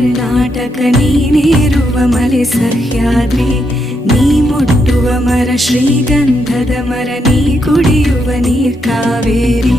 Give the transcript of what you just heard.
ಕರ್ನಾಟಕ ನೀನೇರುವ ಮಲೆ ಸಹ್ಯಾದ್ರಿ, ನೀ ಮುಟ್ಟುವ ಮರ ಶ್ರೀಗಂಧದ ಮರ, ನೀ ಕುಡಿಯುವ ನೀರ್ ಕಾವೇರಿ.